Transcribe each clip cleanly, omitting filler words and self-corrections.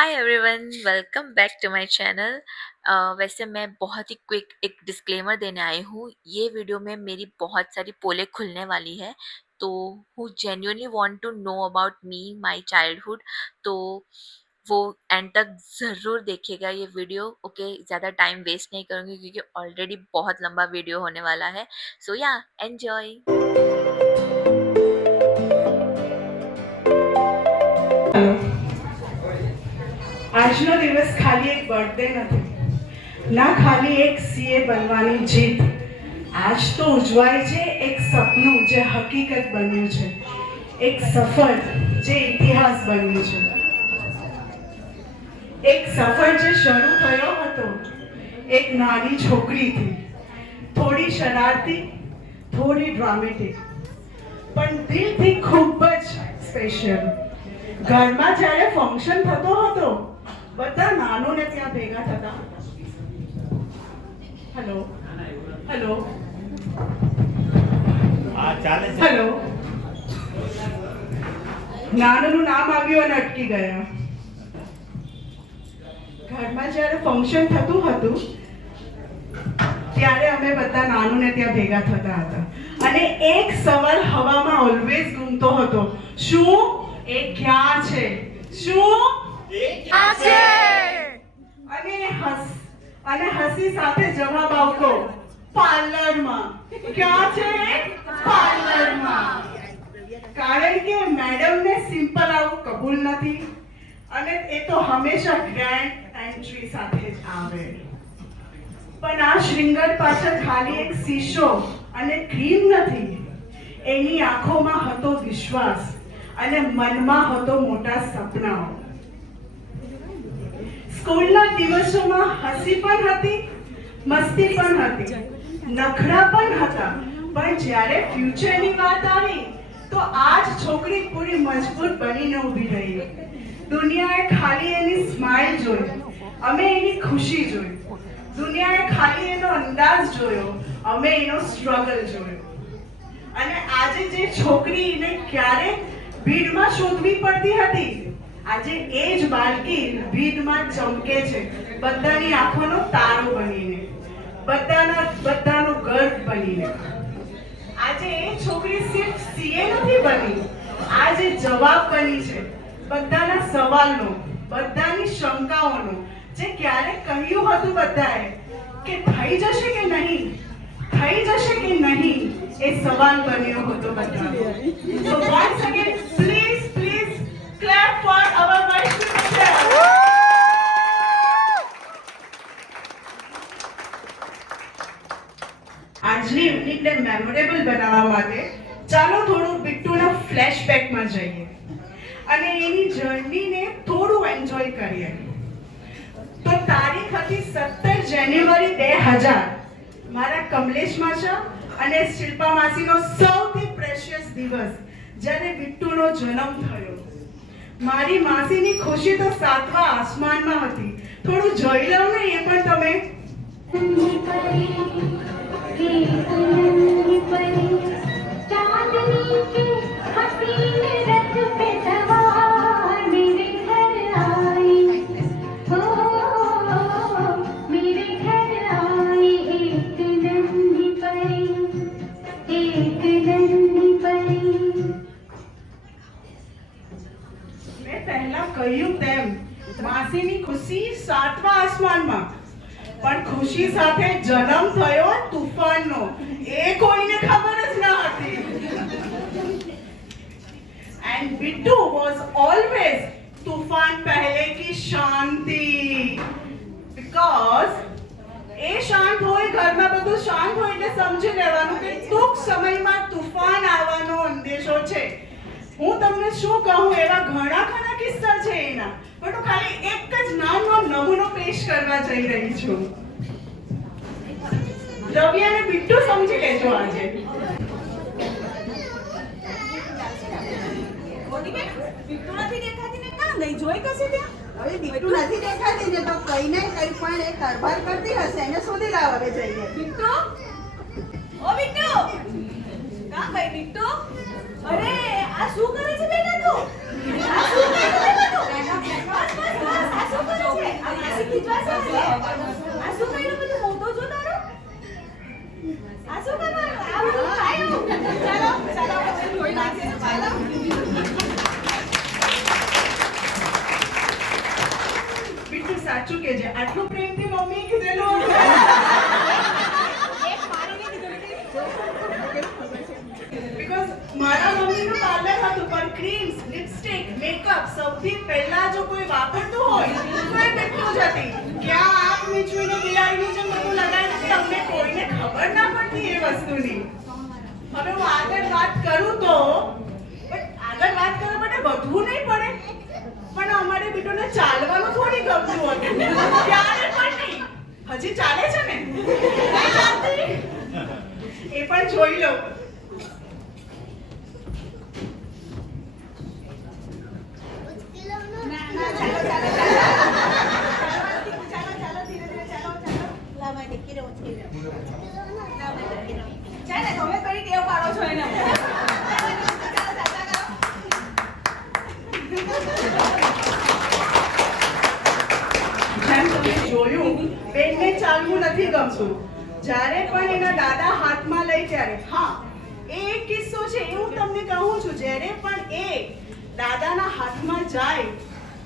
Hi everyone, welcome back to my channel. वैसे मैं बहुत ही क्विक एक डिस्क्लेमर देने आई हूँ। ये वीडियो में मेरी बहुत सारी पोलें खुलने वाली है, तो who genuinely want to know about me my childhood, तो वो एंड तक ज़रूर देखिएगा ये वीडियो। ओके, ज़्यादा टाइम वेस्ट नहीं करूँगी क्योंकि ऑलरेडी बहुत लंबा वीडियो होने वाला है। सो या, एन्जॉय। આજનો દિવસ ખાલી એક બર્થડે નથી, ના ખાલી એક સીએ બનવાની જીત. આજ તો ઉજવાય છે એક સપનું જે હકીકત બન્યું છે, એક સફર જે ઇતિહાસ બન્યું છે. એક સફર જે શરૂ થયો હતો એક નાની છોકરીથી, થોડી શરારતી, થોડી ડ્રામેટિક, પણ દિલથી ખૂબ જ સ્પેશિયલ. ઘરમાં જ્યારે ફંક્શન થતો હતો, બધા નાનોને ત્યાં ભેગા થતા. હેલો હેલો હેલો, નાનોનું નામ આવ્યું અને અટકી ગયા. ઘરમાં જ્યારે ફંક્શન થતું હતું ત્યારે અમે બધા નાનોને ત્યાં ભેગા થતા હતા અને એક સવાલ હવામાં ઓલવેઝ ઘૂમતો હતો, શું એ ક્યાં છે, શું અને હસી સાથે જવાબ આવતો, પાર્લરમાં. ક્યાં છે? પાર્લરમાં. કારણ કે મેડમને સિમ્પલ આવું કબૂલ નથી અને એ તો હંમેશા ગ્રેન્ડ એન્ટ્રી સાથે જ આવે. પણ આ શૃંગાર પાછળ ખાલી એક શીશો અને ક્રીમ નથી, એની આંખોમાં હતો વિશ્વાસ અને મનમાં હતો મોટા સપનાઓ. સ્કૂલના દિવસોમાં હસી પણ હતી, મસ્તી પણ હતી, નખરા પણ હતા, પણ જ્યારે ફ્યુચરની વાત આવી તો આ જ છોકરી પૂરી મજબૂત બનીને ઊભી રહી. દુનિયાએ ખાલી એની સ્માઇલ જોઈ, અમે એની ખુશી જોઈ. દુનિયાએ ખાલી એનો અંદાજ જોયો, અમે એનો સ્ટ્રગલ જોયો. અને આજે જે છોકરીને ક્યારેક ભીડમાં શોધવી પડતી હતી, આજે એ જ બાળકી ભીડમાં ચમકે છે, બધાની આંખોનો તારો બનીને, બધાનો ગર્વ બનીને. આજે એ છોકરી સિર્ફ સીએ નથી બની, આજે જવાબ બની છે બધાના સવાલનો, બધાની શંકાઓનો. જે ક્યારેક કહ્યું હતું બધાએ કે થઈ જશે કે નહીં, થઈ જશે કે નહીં, એ સવાલ બન્યો હતો બધાનો. So once again, please clap for our Vaishnavi teacher. આજની ઇવનિંગને મેમોરેબલ બનાવવા માટે ચાલો થોડું બિટ્ટુના ફ્લેશબેકમાં જઈએ અને એની જર્નીને થોડું એન્જોય કરીએ. તો તારીખ હતી 17 જાન્યુઆરી 2000. મારા કમલેશ માસા અને શિલ્પા માસીનો સૌથી પ્રેશિયસ દિવસ, જ્યારે બિટ્ટુનો જન્મ થયો. મારી માસીની ખુશી તો 7મા આસમાનમાં હતી. થોડું જોઈ લો ને એ પણ તમે. કહ્યું તેમ માસીની ખુશી 7મા આસમાનમાં, પણ ખુશી સાથે જન્મ થયો તુફાનનો, એ કોઈને ખબર જ ન હતી. એન્ડ બિટ્ટુ વોઝ ઓલવેઝ તુફાન પહેલે કી શાંતિ. બીકોઝ એ શાંત હોય, ઘરમાં બધું શાંત હોય એટલે સમજી લેવાનું કે ટૂંક સમયમાં તુફાન આવવાનો અંદેશો છે. હું તમને શું કહું, એવા ઘણા કિસ્સા છે એના, પણ હું ખાલી એક જ નાનો નમૂનો પેશ કરવા જઈ રહી છું. રવિ અને બિટ્ટુ સમજી લેજો આજે. બિટ્ટુ નથી દેખાતી ને કાં નહીં જોઈ કશે ત્યાં? હવે બિટ્ટુ નથી દેખાતી ને તો કઈ ને કઈ પણ એ કારભાર કરતી હશે, એને શોધી લાવ હવે જઈએ. બિટ્ટુ, ઓ બિટ્ટુ, કાં ગઈ બિટ્ટુ? અરે આ શું કરે છે બેટા તું? આ શું કરે છે બેટા તું? બસ ખીજવાશે ને? આ શું કર્યું બધું? મોટો જો તારો. આ શું કરવાનું? આ બધું ખાયું. ચાલો ચાલો પછી ધોઈ નાખીએ. ચાલો. બિટ્ટુ સાચું કહેજે, આટલું પ્રેમથી મમ્મીએ કીધેલું. Because મારા મમ્મીનું પાર્લર હતું, પણ ક્રીમ્સ, લિપસ્ટિક, મેકઅપ સૌથી પહેલા જો કોઈ વાપરતું હોય તો એ બિટ્ટુ જ હતી. ક્યાં આંખ મીચવીને બિલાડીની જેમ બધું લગાવીને તમને કોઈને ખબર ના પડતી એ વસ્તુની. હવે હું આગળ વાત કરું તો, પણ આગળ વાત કરવા માટે વધવું નહીં પડે. પણ અમારે બિટ્ટુને ચાલવાનું થોડી ગમતું હતું. ત્યારે પણ નહીં. હજી ચાલે છે ને? નહીં ચાલતી? એ પણ જોઈ લો. જેમ તમે જોયું, બેનને ચાલવું નથી ગમતું. જ્યારે પણ એના દાદા હાથમાં લઈ ત્યારે, હા, એ એક કિસ્સો છે એ હું તમને કહું છું. જ્યારે પણ એ દાદાના હાથમાં જાય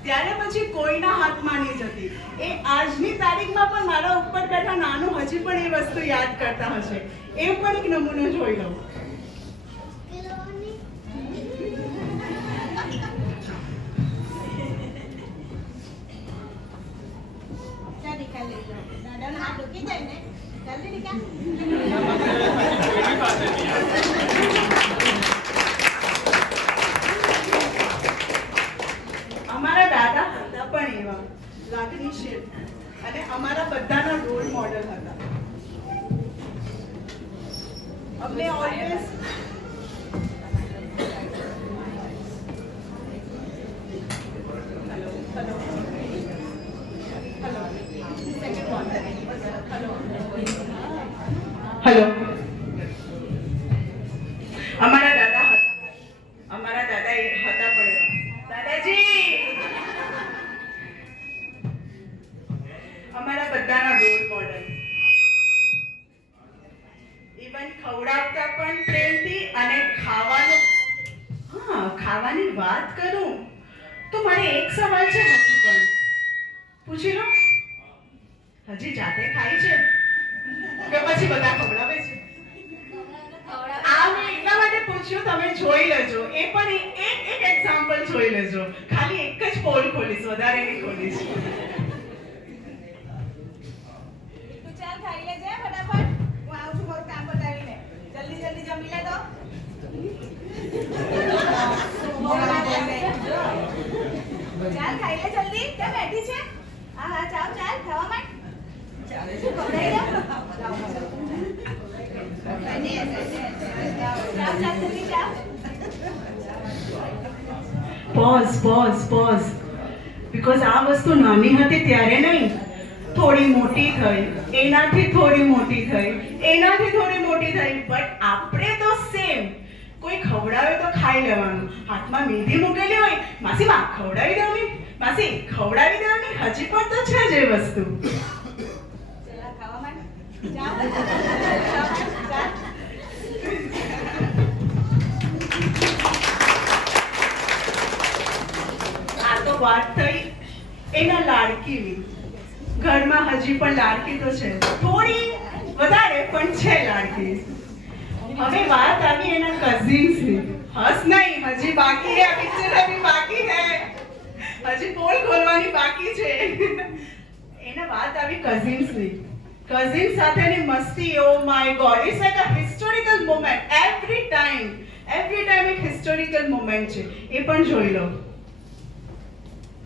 ત્યારે પછી કોઈના હાથમાં નહીં જતી. એ આજની તારીખમાં પણ મારા ઉપર બેઠા નાનું હજી પણ એ વસ્તુ યાદ કરતા હશે. એ પણ એક નમૂનો જોઈ લઉં. અમારા દાદા હતા પણ એવા લાગણીશીલ અને અમારા બધાના રોલ મોડલ હતા. અમને ઓલવેઝ હેલો. અમારા દાદા હતા, અમારા દાદા એ હતા પણ એવા. દાદાજી અમારા બધાના રોલ મોડલ. ઇવન ખવડાવતા પણ પ્રેમથી અને ખાવાનું. હા, ખાવાની વાત કરું તો મારે એક સવાલ છે હજી પણ. પૂછી લો, હજી જાતે ખાય છે કે પછી બધા ખવડાવે છે? આ મેં એટલા માટે પૂછ્યું, તમે જોઈ લેજો. એ પણ એક એક્ઝામ્પલ જોઈ લેજો. ખાલી એક જ પોલ ખોલીશ, વધારે નહીં ખોલીશ. તું ચાલ ખાઈ લેજે ફટાફટ. હું આવું છું મારું કામ પતાવીને. જલ્દી જલ્દી જમી લે તો. ચાલ ખાઈ લે જલ્દી. કેમ બેઠી છે? હા હા ચાલ ચાલ ખાવા માંડ. ખવડાવી દો. ચાલ ચાલ જલ્દી ચાલ. પોઝ. બીકોઝ આ વસ્તુ નાની હતી ત્યારે નહીં, થોડી મોટી થઈ, એનાથી થોડી મોટી થઈ, એનાથી થોડી મોટી થઈ. બટ આપણે તો સેમ. કોઈ ખવડાવે તો ખાઈ લેવાનું. હાથમાં મહેંદી મૂકેલી હોય, માસી માં ખવડાવી દેવાની, માસી ખવડાવી દેવાની. હજી પણ તો છે જ એ વસ્તુ. ચલા ખાવા માંડ. ચાલ ચાલ. આ તો વાત થઈ એના લાડકીની. ઘરમાં હજી પણ લાડકી તો છે, થોડી વધારે પણ છે લાડકી. હવે વાત આવી એના કઝિન્સની. હસ નહીં, હજી બાકી હે. પિક્ચર અભી બાકી હે. હજી પોલ ખોલવાની બાકી છે. એના વાત આવી કઝિન્સની. કઝિન સાથેની મસ્તી, oh my god, it's like a historical moment. Every time એક હિસ્ટોરિકલ મોમેન્ટ છે. એ પણ જોઈ લો.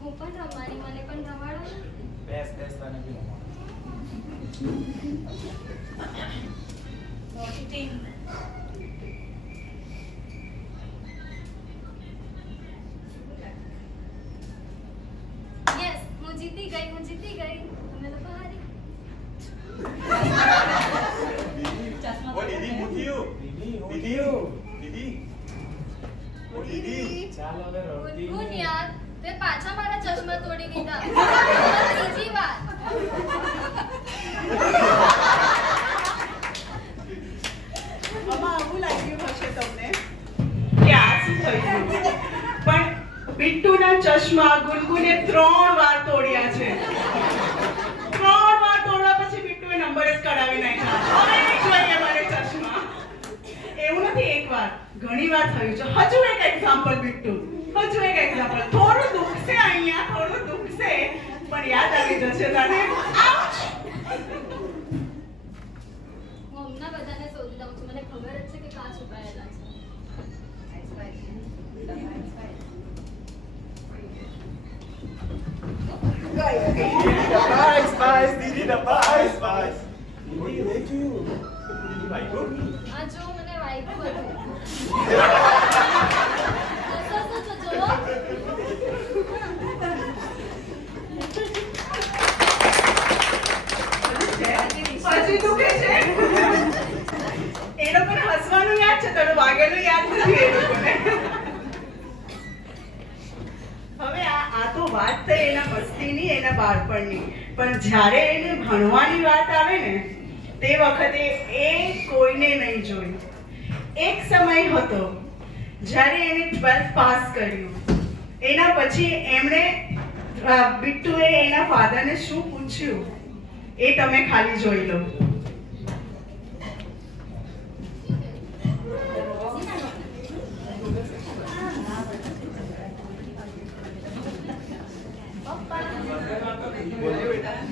હું પણ રમવાની, મને પણ રમાડો ને. બેસ તને બી યસ, હું જીતી ગઈ. તમે લોકો હારી. ઓ દીદી મૂક્યું. દીદી ચાલ હવે ગુનગુન યાર, તે પાછા મારા ચશ્મા તોડી દીધા. ત્રીજી વાર. હજુ એક એક્ઝામ્પલ બિટ્ટુ, હજુ એક એક્ઝામ્પલ. થોડું દુખશે અહીંયા, થોડું દુખશે, પણ યાદ આવી જશે તને. આઉચ! હું હમણાં બધાને શોધી દઉં છું, મને ખબર જ છે કે કાં છુપાયેલા છે. Spice, spice, Didi dapat spice. Didi, thank you. Didi baikut. આ જો મને વાગ્યું બધું. જો. હજી દુખે છે? એ લોકોને હસવાનું યાદ છે, તારું વાગેલું યાદ નથી એ લોકોને. હવે આ તો વાત થઈ એના મસ્તીની, એના બાળપણની, પણ જ્યારે એને ભણવાની વાત આવે ને તે વખતે એ કોઈને નહીં જોયું. એક સમય હતો જ્યારે એને 12th પાસ કર્યું. એના પછી એમણે બિટ્ટુએ એના ફાધરને શું પૂછ્યું એ તમે ખાલી જોઈ લો.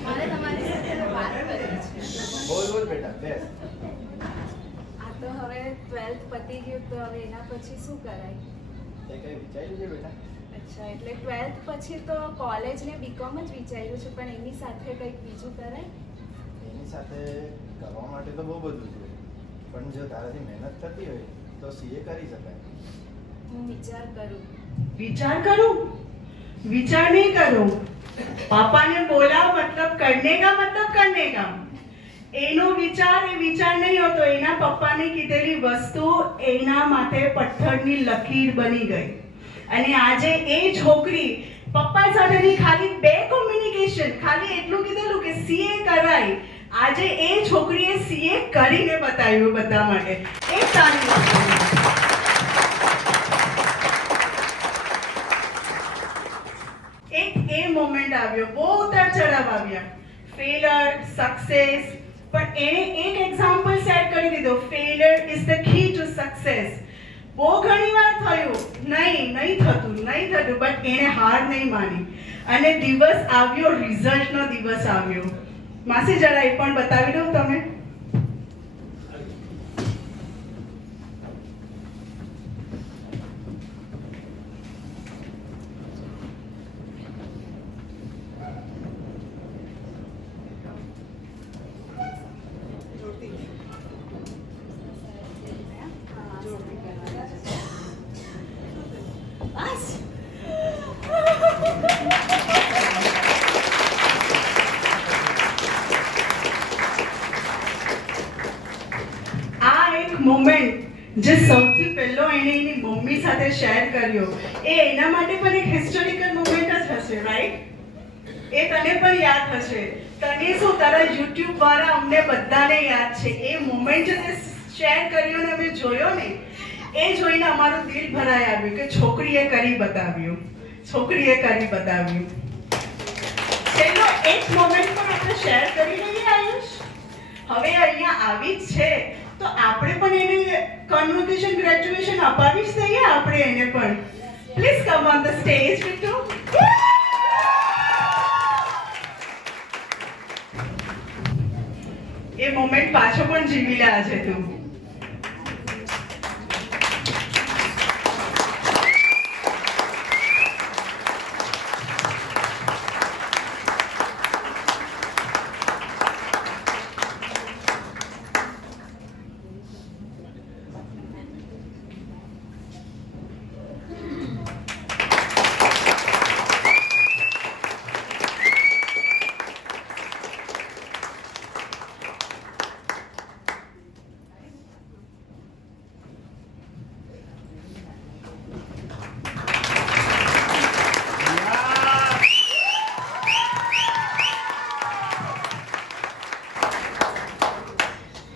મારે તમારી સાથે વાત કરવી છે. બોલ બેટા, બેસ. આ તો હવે 12th પતી ગયું તો હવે એના પછી શું કરાય? તે કઈ વિચાર્યું છે બેટા? અચ્છા, એટલે 12th પછી તો કોલેજ ને બીકોમ જ વિચાર્યું છે, પણ એની સાથે કંઈક બીજું કરાય? એની સાથે કરવા માટે તો બહુ બધું છે, પણ જો તારાથી મહેનત થતી હોય તો સીએ કરી શકાય. હું વિચાર કરું. વિચાર કરું? विचार नहीं करो. पापा ने बोला मतलब करने का मतलब करने का. એનો વિચાર એ વિચાર નહીં હોતો. એના પપ્પાને કીધેલી વસ્તુ એના માટે પથ્થરની લકીર બની ગઈ. અને આજે એ છોકરી પપ્પા સાથેની ખાલી 2 કોમ્યુનિકેશન, ખાલી એટલું કીધેલું કે સીએ કરાય. આજે એ છોકરીએ સીએ કરીને બતાવ્યું બધા માટે. એ સારી વાત છે. એ મોમેન્ટ આવ્યો, બહુ ઉતાર ચઢાવ આવ્યા, ફેલર, સક્સેસ, પણ એને એક એક્ઝામ્પલ સેટ કરી દીધો. Failure is the key to success. બહુ ઘણી વાર થયું, નહીં થતું, બટ એને હાર નહીં માની અને દિવસ આવ્યો, રિઝલ્ટનો દિવસ આવ્યો. માસી જરા એ પણ બતાવી દો તમે. મોમેન્ટ જે સૌથી પહેલો એને એની મમ્મી સાથે શેર કર્યો એ એના માટે પણ એક હિસ્ટોરિકલ મોમેન્ટ જ હશે, રાઈટ? એ તને પણ યાદ હશે. તને શું, તારા યુટ્યુબ દ્વારા અમને બધાને યાદ છે. એ મોમેન્ટ જે શેર કર્યો ને અમે જોયો ને, એ જોઈને અમારું દિલ ભરાઈ આવ્યું કે છોકરીએ કરી બતાવ્યું. ચલો એક મોમેન્ટ પણ આપણે શેર કરી લઈએ આયુષ. હવે અહીંયા આવી જ છે તો આપણે પણ એને કન્વોકેશન ગ્રેજ્યુએશન અપાવી જ દઈએ આપણે એને પણ. Please come on the stage Bittu. એ મોમેન્ટ પાછો પણ જીવી લે આજે તું.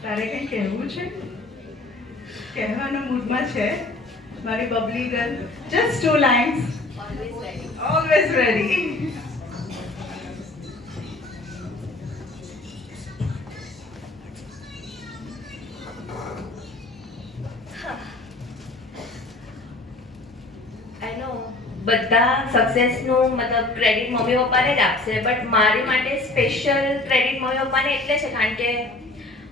તારે કંઈ કહેવું છે? કહેવાના મૂડમાં છે મારી bubbly girl? Just 2 lines. Always ready. બધા સક્સેસનું મતલબ ક્રેડિટ મમ્મી પપ્પાને જ આપશે, બટ મારી માટે સ્પેશિયલ ક્રેડિટ મમ્મી પપ્પાને એટલે છે કારણ કે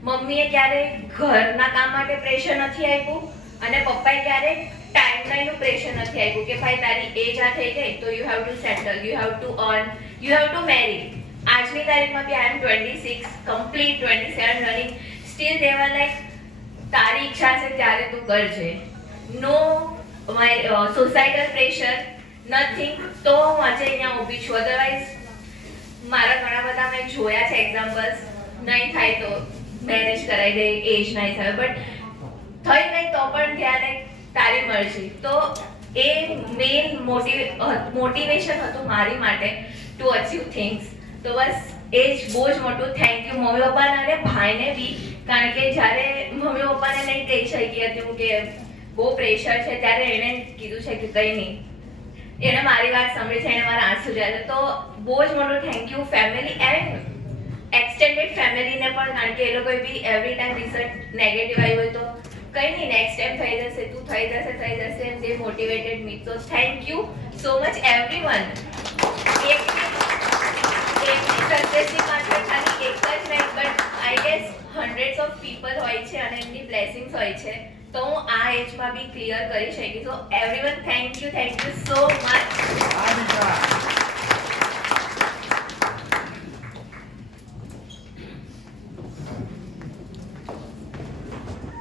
મમ્મીએ ક્યારેય ઘરના કામ માટે પ્રેશર નથી આપ્યું અને પપ્પાએ ક્યારેય ટાઈમલાઈનનું પ્રેશર નથી આપ્યું કે ભાઈ તારી એજ આ થઈ ગઈ તો you have to settle, you have to earn, you have to marry. આજની તારીખમાં બી આઈ એમ 26, કમ્પ્લીટ 27 રનિંગ, સ્ટીલ દે વર લાઈક તારી ઈચ્છા છે ત્યારે તું કરજે. નો સોસાયટલ પ્રેશર, નથિંગ. તો હું આજે અહીંયા ઊભી છું. અધરવાઇઝ મારા ઘણા બધા મેં જોયા છે એક્ઝામ્પલ્સ, નહીં થાય તો મેરેજ કરાવી દે, એજ નહીં થાય, બટ થઈ નહીં તો પણ ત્યારે તારી મરજી. તો એ મેઇન મોટિવેશન હતું મારી માટે ટુ અચીવ થિંગ્સ. તો બસ એ જ બહુ જ મોટું થેન્ક યુ મમ્મી પપ્પાને અને ભાઈને બી, કારણ કે જ્યારે મમ્મી પપ્પાને નહીં કહી શકી હતી હું કે બહુ પ્રેશર છે, ત્યારે એણે કીધું છે કે કંઈ નહીં. એણે મારી વાત સાંભળી છે, એણે મારા આંસુ જોયા. તો બહુ જ મોટું thank you family and extended ફેમિલીને પણ, કારણ કે એ લોકોએ બી એવરી ટાઈમ રિઝલ્ટ નેગેટિવ આવ્યું હોય તો કંઈ નહીં, નેક્સ્ટ ટાઈમ થઈ જશે, તું થઈ જશે એમ જે મોટિવેટેડ મી. તો thank you so much everyone. એકની સક્સેસની પાછળ ખાલી એક જ નહીં, but I guess hundreds of people હોય છે અને એમની બ્લેસિંગ્સ હોય છે. તો હું આ એજમાં બી ક્લિયર કરી શકી. તો everyone thank you so much.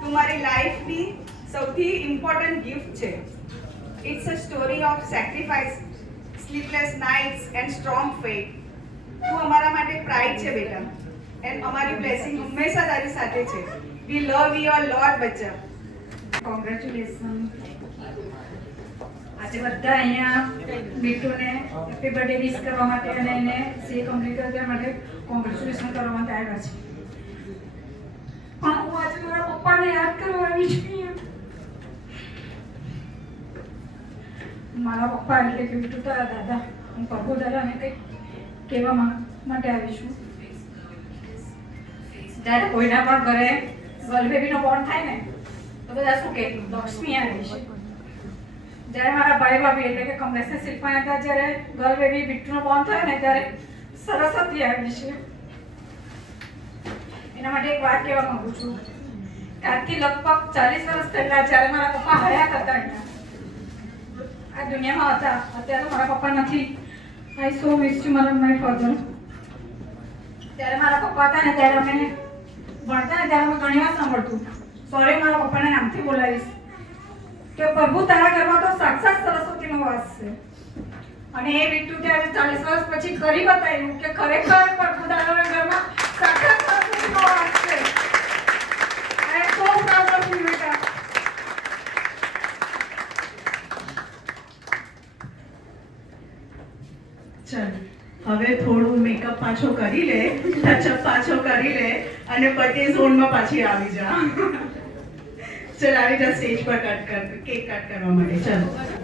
તમારી લાઈફની સૌથી ઇમ્પોર્ટન્ટ ગિફ્ટ છે. It's a story of sacrifice, sleepless nights and strong faith. તું અમારા માટે પ્રાઇડ છે બેટા, એન્ડ અમારી બ્લેસિંગ હંમેશા તારી સાથે છે. વી લવ યુ અ લોટ બચ્ચા. કોંગ્રેચ્યુલેશન. આજે બધા અહીંયા બીટુને હેપી બર્થડે વિશ કરવા માટે અને એને સી કમ્પ્લીટ કરવા માટે કોંગ્રેચ્યુલેશન કરવા માટે આવ્યા છે. પણ હું આજે મારા પપ્પાને યાદ કરવા આવી છું. મારા પપ્પા એટલે કે બીટુ તારા દાદા, હું પ્રભુ દાદાને કંઈક કહેવા માટે આવી છું. જ્યારે કોઈના પણ ઘરે ગર્લ બેબીનો બોર્ન થાય ને તો બધા શું કહે, લક્ષ્મી આવી છે. જ્યારે મારા ભાઈ ભાભી એટલે કે કમલેશને શિલ્પાને હતા, જ્યારે ગર્લ બેબી બીટુનો બોર્ન થયો ને ત્યારે સરસ્વતી આવી છે. એના માટે એક વાત કહેવા માંગુ છું. આજથી લગભગ 40 વર્ષ પહેલા જ્યારે મારા પપ્પા હયાત હતા, અહીંયા આ દુનિયામાં હતા, અત્યારે તો મારા પપ્પા નથી. આઈ સો મિસ યુ માય ફાધર. ત્યારે મારા પપ્પા હતા ને ત્યારે અમે ભણતા ને ત્યારે અમે ઘણી વાર સાંભળતું, સોરી મારા પપ્પાને નામથી બોલાવીશ, કે પ્રભુ તારા ઘરમાં તો સાક્ષાત સરસ્વતીનો વાસ છે. અને એ બીટુ ત્યારે 40 વર્ષ પછી કરી બતાવ્યું કે ખરેખર પ્રભુ તારા ઘરમાં સાક્ષાત સરસ્વતીનો વાસ છે. આઈ એમ સો પ્રાઉડ ઓફ યુ બેટા. ચાલ હવે થોડું મેકઅપ પાછો કરી લે, ટચઅપ પાછો કરી લે અને બર્થડે ઝોનમાં પાછી આવી જા. ચલ આવી જા સ્ટેજ પર કેક કટ કરવા માટે. ચાલો.